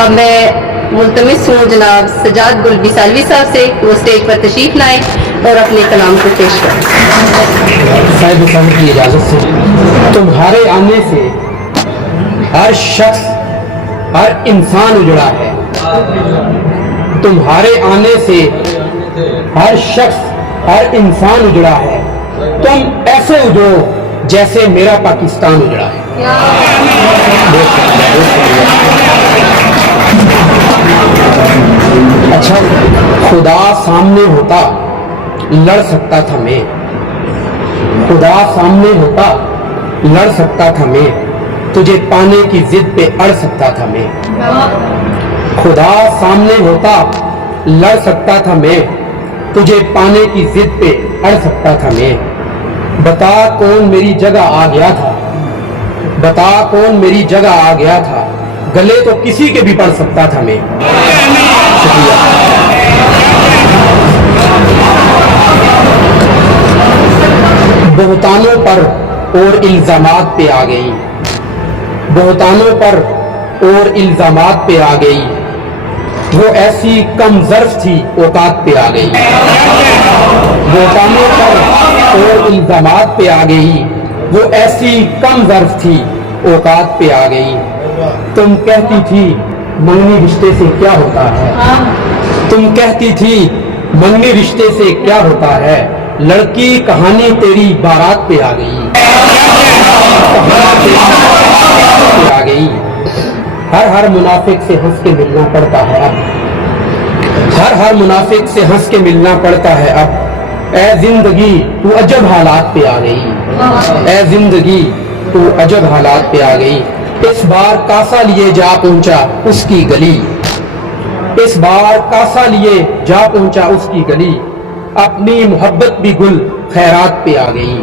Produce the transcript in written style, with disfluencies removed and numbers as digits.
اب میں ملتمس ہوں جناب سجاد گل بیسالوی صاحب سے وہ اسٹیج پر تشریف لائیں اور اپنے کلام کو پیش کریں۔ صاحب کی اجازت سے، تمہارے آنے سے ہر شخص ہر انسان اجڑا ہے، تمہارے آنے سے ہر شخص ہر انسان اجڑا ہے، تم ایسے اجڑو جیسے میرا پاکستان اجڑا ہے۔ اچھا، خدا سامنے ہوتا لڑ سکتا تھا میں، خدا سامنے ہوتا لڑ سکتا تھا میں، تجھے پانے کی ضد پہ اڑ سکتا تھا میں، خدا سامنے ہوتا لڑ سکتا تھا میں، تجھے پانے کی ضد پہ اڑ سکتا تھا میں، بتا کون میری جگہ آ گیا تھا، بتا کون میری جگہ آ گیا تھا، گلے تو کسی کے بھی پڑ سکتا تھا میں۔ شکریہ۔ بہتانوں پر اور الزامات پہ آ گئی، بہتانوں پر اور الزامات پہ آ گئی، وہ ایسی کم ظرف تھی اوقات پہ آ گئی، بہتانوں پر اور الزامات پہ آ گئی، وہ ایسی کم ظرف تھی اوقات پہ آ گئی، تم کہتی تھی منگنی رشتے سے کیا ہوتا ہے، تم کہتی تھی منگنی رشتے سے کیا ہوتا ہے، لڑکی کہانی تیری بارات پہ آ گئی، پہ آ گئی، ہر منافق سے ہنس کے ملنا پڑتا ہے اب، ہر منافق سے ہنس کے ملنا پڑتا ہے اب، اے زندگی تو عجب حالات پہ آ گئی، اے زندگی تو عجب حالات پہ آ گئی، اس بار کاسا لیے جا پہنچا اس کی گلی، اس بار کاسا لیے جا پہنچا اس کی گلی، اپنی محبت بھی گل خیرات پہ آ گئی۔